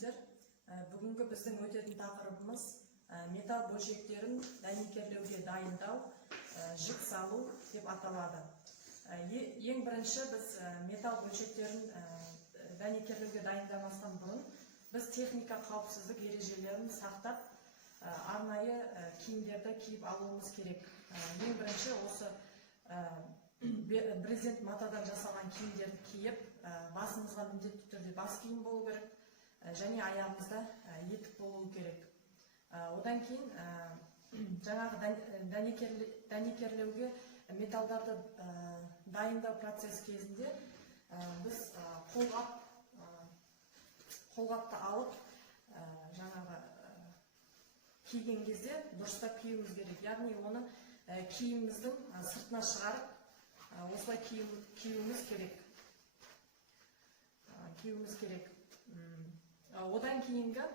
студенттер, бүгінгі біздің өтетін тақырыбымыз металл бөлшектерін дәнекерлеуге дайындау, жік салу деп аталады. Ең бірінші біз металл бөлшектерін дәнекерлеуге дайындамастан бұрын біз техника қауіпсіздік ережелерін сақтап, арнайы киімдерді киіп алуымыз керек. Ең бірінші осы брезент матадан жасалған киімдерді киіп, басымызға міндетті түрде бас киім болу керек, және аяғымызда етік болу керек. Одан кейін жаңағы дәнекерлеуге металдарды дайындау процесс кезінде біз қолғапты алып жаңағы киген кезде дұрыстап киюіміз керек. Яғни оны киіміміздің сыртына шығарып осылай киюіміз керек. Одан кейінгі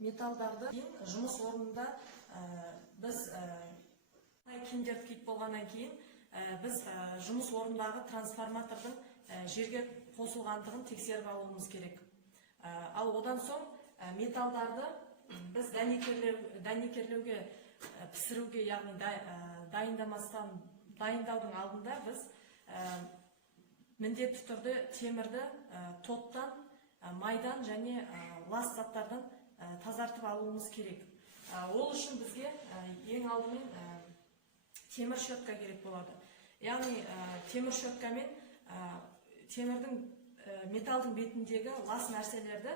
металдарды жұмыс орнында біз киімдерді киіп болғаннан кейін біз жұмыс орнындағы трансформатордың жерге қосылғандығын тексеріп алуымыз керек. Ал одан соң металдарды біз дәнекерлеуге пісіруге, яғни дайындаудың алдында біз міндетті түрде темірді тоттан, майдан және лас заттардан тазартып алуымыз керек. Ол үшін бізге ең алдымен темір щетка керек болады. Яғни темір щеткамен металдың бетіндегі лас нәрселерді,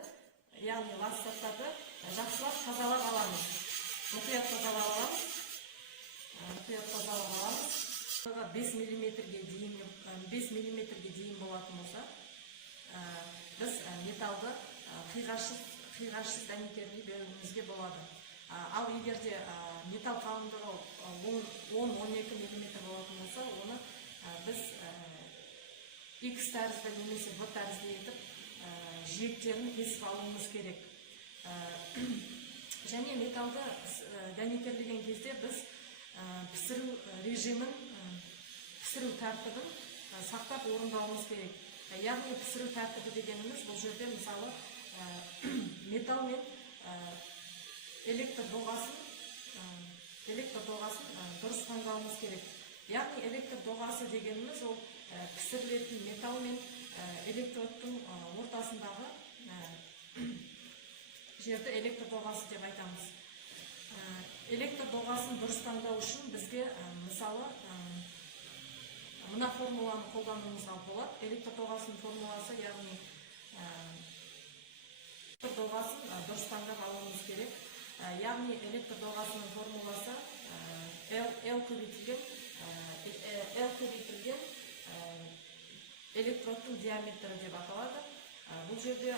яғни лас заттарды жақсылап тазалап аламыз. Мұқият тазалап аламыз. 5 миллиметрге дейін болатын болса, біз металды қиғашсыз дәнекерлей беруімізге болады. Ал егерде металл қалыңдығы 10-12 миллиметр болатын болса, оны біз X тәрізді немесе V тәрізді етіп жиектерін кесіп алуымыз керек. Және металды дәнекерлеген кезде біз пісіру режимін, пісіру тәртібін сақтап орындауымыз керек. Яғни пісіру тәртібі дегеніміз бұл жерде мысалы металл мен электр доғасын дұрыс таңдауымыз керек. Яғни электр доғасы дегеніміз ол пісірілетін металл мен электродтың ортасындағы жерді электр доғасы деп айтамыз. Электр доғасын дұрыс таңдау үшін бізге мысалы мына формуланы қолдануымызға болады. Электр доғасының формуласы, яғни электр доғасын дұрыс таңдап алуымыз керек. Яғни электр доғасының формуласы L көбейтілген электродтың диаметрі деп аталады. Бұл жерде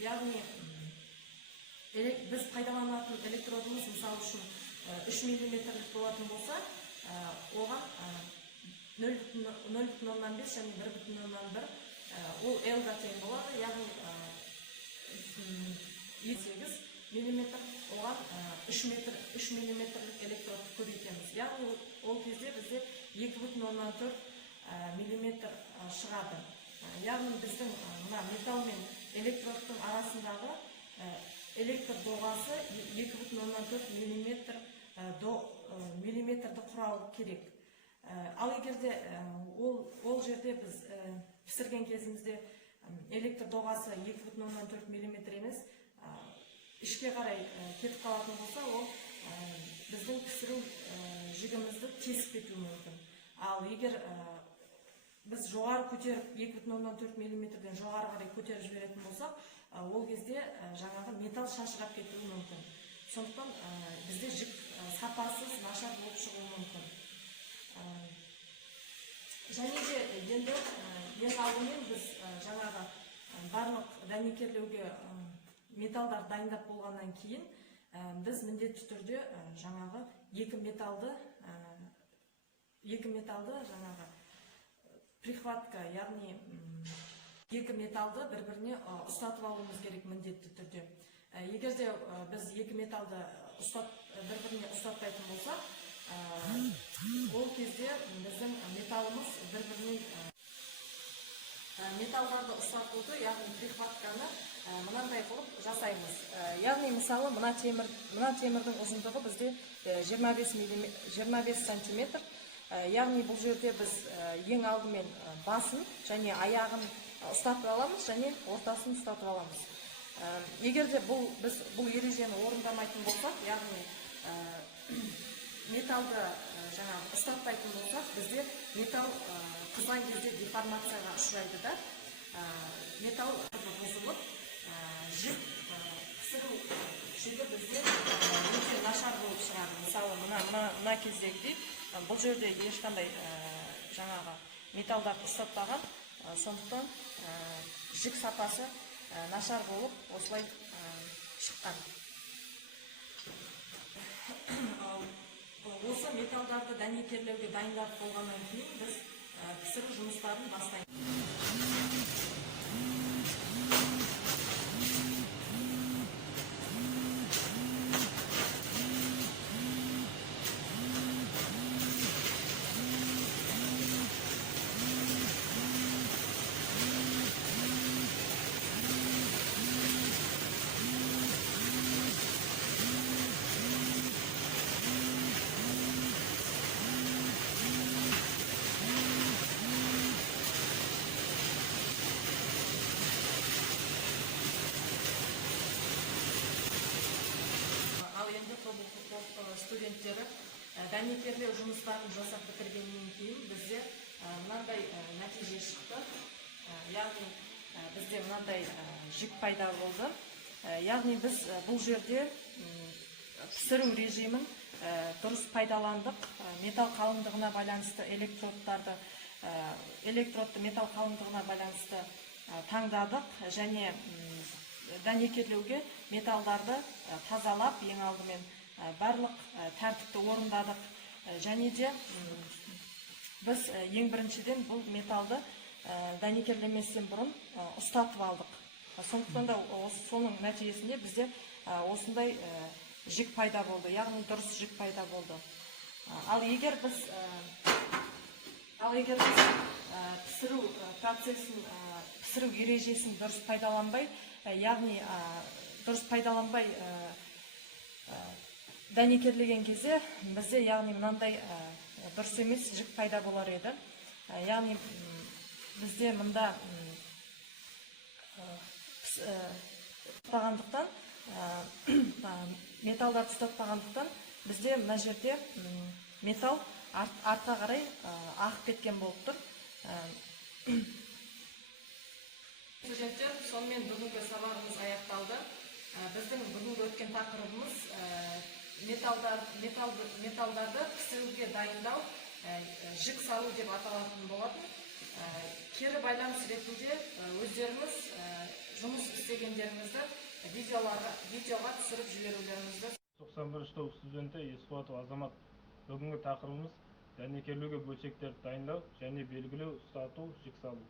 яғни біз пайдаланатын электродымыз мысалы үшін 3 миллиметрлік болатын болса, оған 0,05 және 1,1 ол L-ға тең болады. Яғни 8 миллиметр, оған 3 миллиметрлік электродты көбейтеміз. Яғни ол кезде бізде 2,4 миллиметр шығады. Яғни біздің металл мен электродтың арасындағы электр доғасы 2,4 миллиметрді құрауы керек. Ал егерде ол жерде біз пісірген кезімізде электр доғасы 2,4 миллиметр емес, ішке қарай кетіп қалатын болса, ол біздің пісіру жігімізді тесіп кетуі мүмкін. Ал егер біз жоғары көтеріп 2,4 миллиметрден жоғары қарай көтеріп жіберетін болсақ, ол кезде жаңағы металл шашырап кетуі мүмкін. Сондықтан бізде жік сапасыз, нашар болып шығуы мүмкін. Және де енді ең алдымен біз жаңағы барлық дәнекерлеуге металдар дайындап болғаннан кейін біз міндетті түрде жаңағы екі металды жаңағы прихватка, яғни екі металды бір-біріне ұстатып алуымыз керек міндетті түрде. Егерде біз екі металды бір-біріне ұстатпайтын болсақ, ол кезде біздің металлымыз бір-бірінен металдарды ұстатуды, яғни прихватканы мынандай кылып жасаймыз. Яғни мысалы мына темірдің ұзындығы бізде 25 сантиметр. Яғни бұл жерде біз ең алдымен басын және аяғын ұстатып аламыз және ортасын ұстатып аламыз. Егер де біз бұл ережені орындамайтын болсақ, яғни металды жаңағы ұстатпайтын болсақ, бізде металл қызған кезде деформацияға ұшырайды да, металл бұзылып, жіп пісіру жүгі бізде өте нашар болып шығады. Мысалы мына кездегідей бұл жерде ешқандай жаңағы металлдарды ұстатпаған, сондықтан жүк сапасы нашар болып осылай шыққан. Осы металдарды дәнекерлеуге дайындап болғаннан кейін біз пісіру жұмыстарын бастаймыз. Студенттері дәнекерлеу жұмыстарын жасап бітіргеннен кейін бізде мынандай нәтиже шықты. Яғни бізде мынандай жүк пайда болды. Яғни біз бұл жерде пісіру режимін дұрыс пайдаландық. Металл қалыңдығына байланысты электродты металл қалыңдығына байланысты таңдадық және дәнекерлеуге металдарды тазалап ең алдымен барлық тәртіпті орындадық және де біз ең біріншіден бұл металды дәнекерлеместен бұрын ұстатып алдық. Сондықтан да соның нәтижесінде бізде осындай жік пайда болды, яғни дұрыс жік пайда болды. Ал егер біз пісіру процесін, пісіру ережесін дұрыс пайдаланбай, яғни дұрыс пайдаланбай дәнекерлеген кезде бізде яғни мынандай дұрыс емес жік пайда болар еді. Яғни бізде мында металлдар ұстатпағандықтан бізде мына жерде металл артқа қарай ағып кеткен болып тұр. Студенттер, сонымен бүгінгі сабағымыз аяқталды. Біздің бүгінгі өткен тақырыбымыз металдарды пісіруге дайындау, жік салу деп аталатын болатын. Кері байланыс ретінде өздеріңіз жұмыс істегендеріңізді видеоға түсіріп жіберулеріңізді. 91 топ студенті Есқуатов Азамат. Бүгінгі тақырыбымыз дәнекерлеуге бөлшектерді дайындау және белгілеу, ұстату, жік салу.